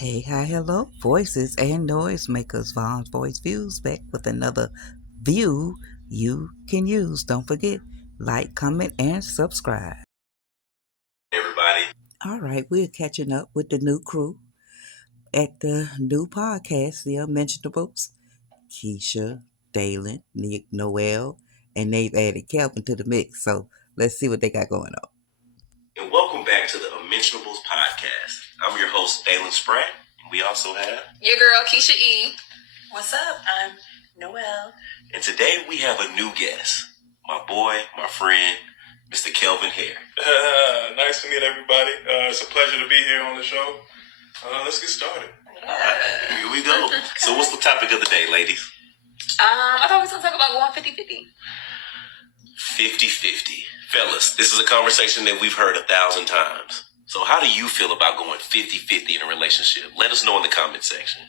Hey, hi, hello, voices and noise makers. Vaughn's Voice Views back with another view you can use. Don't forget, like, comment, and subscribe. Everybody. All right, we're catching up with the new crew at the new podcast, The Unmentionables. Keisha, Dalen, Nick, Noel, and they've added Kelvin to the mix. So let's see what they got going on. And welcome back to the Unmentionables podcast. I'm your host, Dalen Spratt. We also have your girl, Keisha E. What's up? I'm Noel. And today we have a new guest. My boy, my friend, Mr. Kelvin Hare. Nice to meet everybody. It's a pleasure to be here on the show. Let's get started. Yeah. Here we go. So what's the topic of the day, ladies? I thought we was going to talk about going 50-50. 50-50. Fellas, this is a conversation that we've heard 1,000 times. So how do you feel about going 50-50 in a relationship? Let us know in the comment section.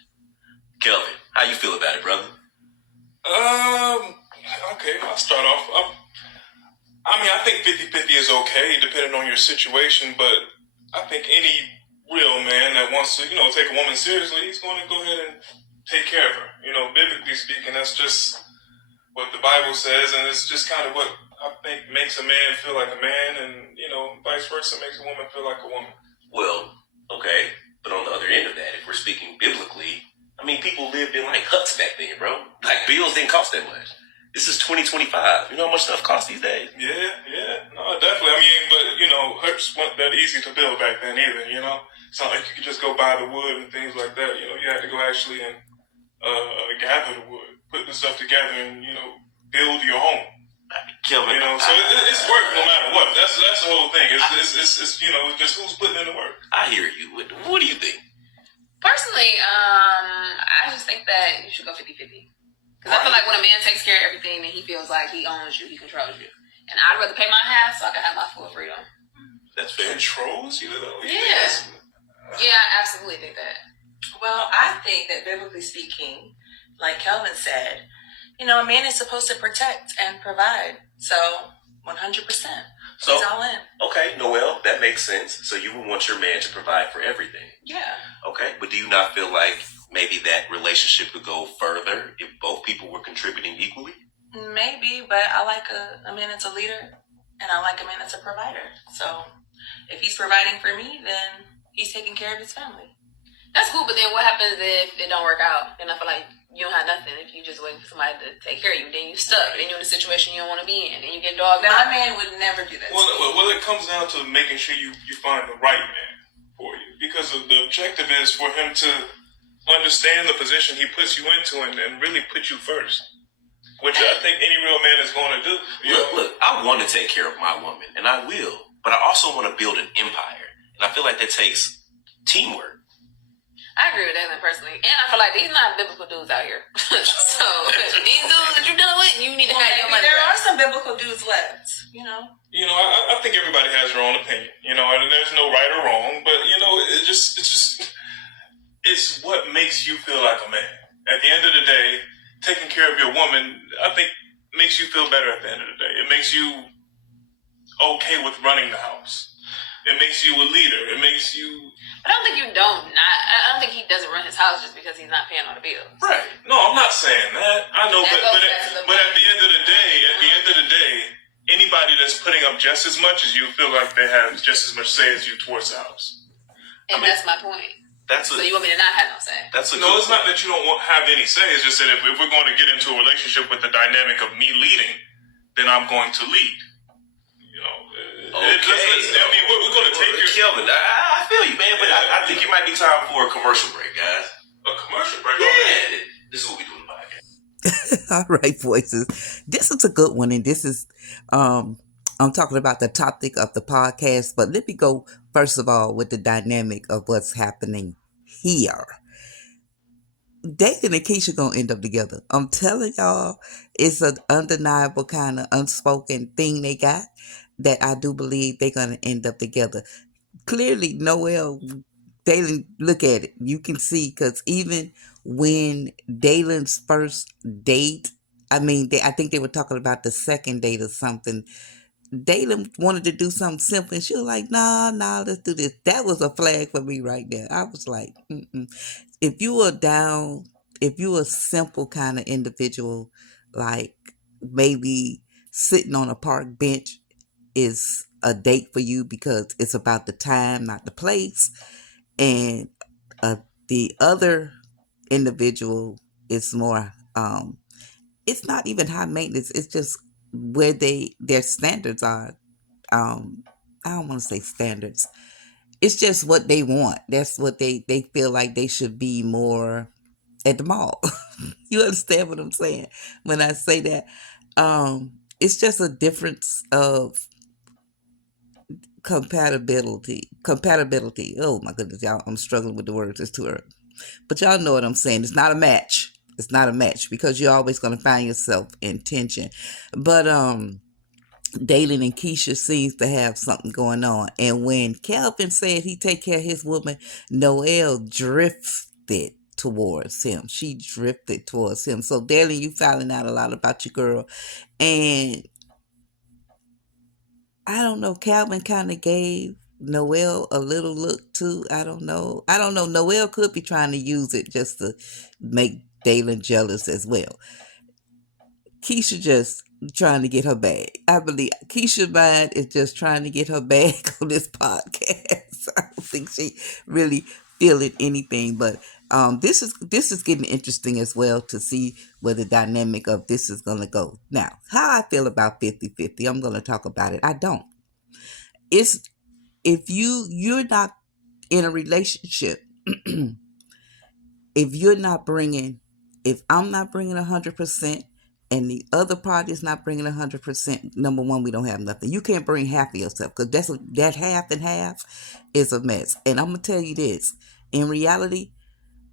Kelvin, how you feel about it, brother? Okay, I'll start off. I think 50-50 is okay, depending on your situation, but I think any real man that wants to, take a woman seriously, he's going to go ahead and take care of her. Biblically speaking, that's just what the Bible says, and it's just kind of what I think makes a man feel like a man, and, vice versa makes a woman feel like a woman. Well, okay, but on the other end of that, if we're speaking biblically, people lived in like huts back then, bro. Like bills didn't cost that much. This is 2025. You know how much stuff costs these days? Yeah. No, definitely. But, huts weren't that easy to build back then either, It's not like you could just go buy the wood and things like that. You had to go actually and gather the wood, put the stuff together and, build your home. Kelvin, so it's work no matter what. That's the whole thing. It's just who's putting in the work. I hear you. What do you think? Personally, I just think that you should go 50-50. Because I feel like when a man takes care of everything, then he feels like he owns you, he controls you. And I'd rather pay my half so I can have my full freedom. That's fair. Controls you, though? Yeah. Yeah, I absolutely think that. Well, I think that biblically speaking, like Kelvin said, a man is supposed to protect and provide. So, 100%. So, he's all in. Okay, Noel, that makes sense. So you would want your man to provide for everything. Yeah. Okay, but do you not feel like maybe that relationship could go further if both people were contributing equally? Maybe, but I like a man that's a leader, and I like a man that's a provider. So, if he's providing for me, then he's taking care of his family. That's cool, but then what happens if it don't work out? Then I feel like you don't have nothing if you just waiting for somebody to take care of you. Then you stuck. Then you're in a situation you don't want to be in. Then you get dogged out. My man would never do that. Well, it comes down to making sure you find the right man for you. Because the objective is for him to understand the position he puts you into and really put you first. Which I think any real man is going to do. Look, I want to take care of my woman, and I will. But I also want to build an empire. And I feel like that takes teamwork. I agree with that personally. And I feel like these not biblical dudes out here. So, these dudes that you're dealing with, you need to have your money. There are some biblical dudes left, I think everybody has their own opinion, and there's no right or wrong, but, it's what makes you feel like a man. At the end of the day, taking care of your woman, I think, makes you feel better at the end of the day. It makes you okay with running the house. It makes you a leader. It makes you... I don't think I don't think he doesn't run his house just because he's not paying all the bills. Right. No, I'm not saying that. I know, but at the end of the day, anybody that's putting up just as much as you feel like they have just as much say as you towards the house. That's my point. So you want me to not have no say? It's not that you don't have any say. It's just that if we're going to get into a relationship with the dynamic of me leading, then I'm going to lead. Okay. We're going to take your... Kelvin, I feel you, man, but I think it might be time for a commercial break, guys. A commercial break? Yeah, this is what we do in the podcast. All right, voices. This is a good one, and this is I'm talking about the topic of the podcast, but let me go first of all with the dynamic of what's happening here. Dalen and Keisha gonna end up together. I'm telling y'all, it's an undeniable kind of unspoken thing they got that I do believe they're gonna end up together. Clearly, Noel, Dalen, look at it. You can see, because even when Dalen's first date, I think they were talking about the second date or something. Dalen wanted to do something simple, and she was like, nah, let's do this. That was a flag for me right there. I was like, mm-mm. If you were down, if you were a simple kind of individual, like maybe sitting on a park bench is a date for you because it's about the time, not the place. And uh, the other individual is more, it's not even high maintenance. It's just where their standards are. Um, I don't want to say standards. It's just what they want. That's what they feel like they should be more at the mall. You understand what I'm saying when I say that? It's just a difference of compatibility. Oh my goodness, y'all, I'm struggling with the words. It's too early, but y'all know what I'm saying. It's not a match. It's not a match because you're always going to find yourself in tension. But Dalen and Keisha seems to have something going on. And when Calvin said he take care of his woman, Noelle drifted towards him. She drifted towards him. So Dalen, you finding out a lot about your girl. And I don't know, Calvin kind of gave Noelle a little look too. I don't know. I don't know. Noelle could be trying to use it just to make Dalen jealous as well. Keisha just trying to get her bag. I believe Keisha's mind is just trying to get her bag on this podcast. I don't think she really feeling anything, but this is getting interesting as well to see where the dynamic of this is going to go. Now, how I feel about 50-50, I'm going to talk about it. I don't. It's if you're not in a relationship, if you're not bringing, if I'm not bringing 100% and the other party is not bringing 100%, number one, we don't have nothing. You can't bring half of yourself because that half and half is a mess. And I'm gonna tell you this: in reality,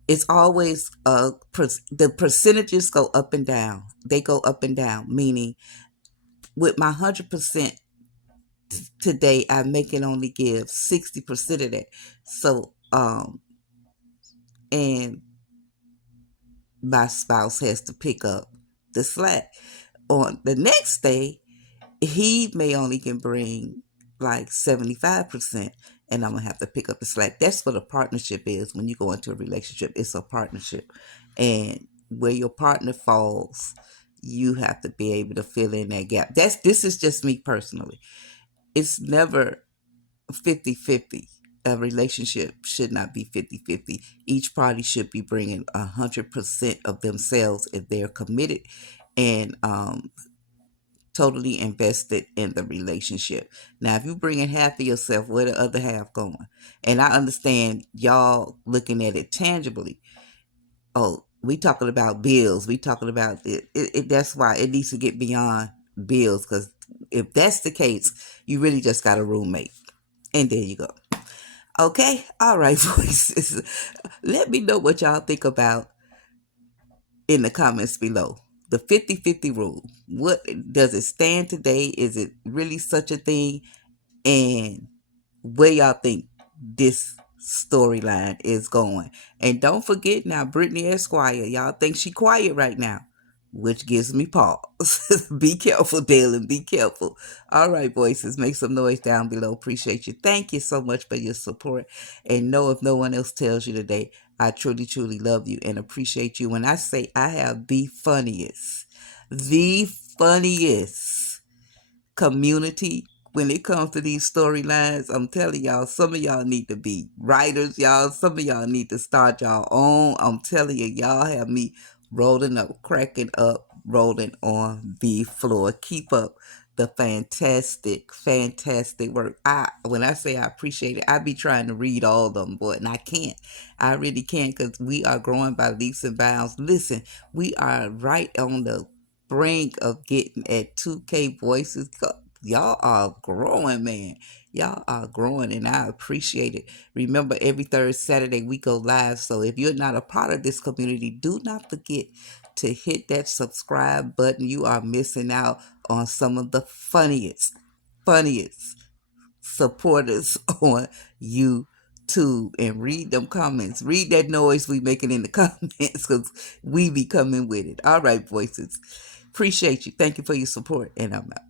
it's always the percentages go up and down. They go up and down. Meaning, with my 100% today, I make it only give 60% of that. So and my spouse has to pick up the slack. On the next day, he may only can bring like 75%, and I'm gonna have to pick up the slack. That's what a partnership is. When you go into a relationship, it's a partnership. And where your partner falls, you have to be able to fill in that gap. This is just me personally. It's never 50-50. A relationship should not be 50-50. Each party should be bringing 100% of themselves if they're committed and totally invested in the relationship. Now, if you bring in half of yourself, where the other half going? And I understand y'all looking at it tangibly. Oh, we talking about bills. We talking about it. That's why it needs to get beyond bills, because if that's the case, you really just got a roommate. And there you go. Okay, all right, voices. Let me know what y'all think about in the comments below. The 50-50 rule. What does it stand today? Is it really such a thing? And where y'all think this storyline is going? And don't forget now, Brittany Esquire. Y'all think she quiet right now, which gives me pause. Be careful, Dalen. Be careful. All right, voices, make some noise down below. Appreciate you. Thank you so much for your support. And know, if no one else tells you today, I truly, truly love you and appreciate you. When I say I have the funniest community when it comes to these storylines, I'm telling y'all, some of y'all need to be writers, y'all. Some of y'all need to start y'all own. I'm telling you, y'all have me rolling up, cracking up, rolling on the floor. Keep up the fantastic work. When I say I appreciate it, I be trying to read all of them, boy, and I can't. I really can't, because we are growing by leaps and bounds. Listen, we are right on the brink of getting at 2K voices. Y'all are growing, man. Y'all are growing, and I appreciate it. Remember, every third Saturday we go live. So if you're not a part of this community, do not forget to hit that subscribe button. You are missing out on some of the funniest supporters on YouTube. And read them comments. Read that noise we making in the comments, because we be coming with it. All right, voices. Appreciate you. Thank you for your support, and I'm out.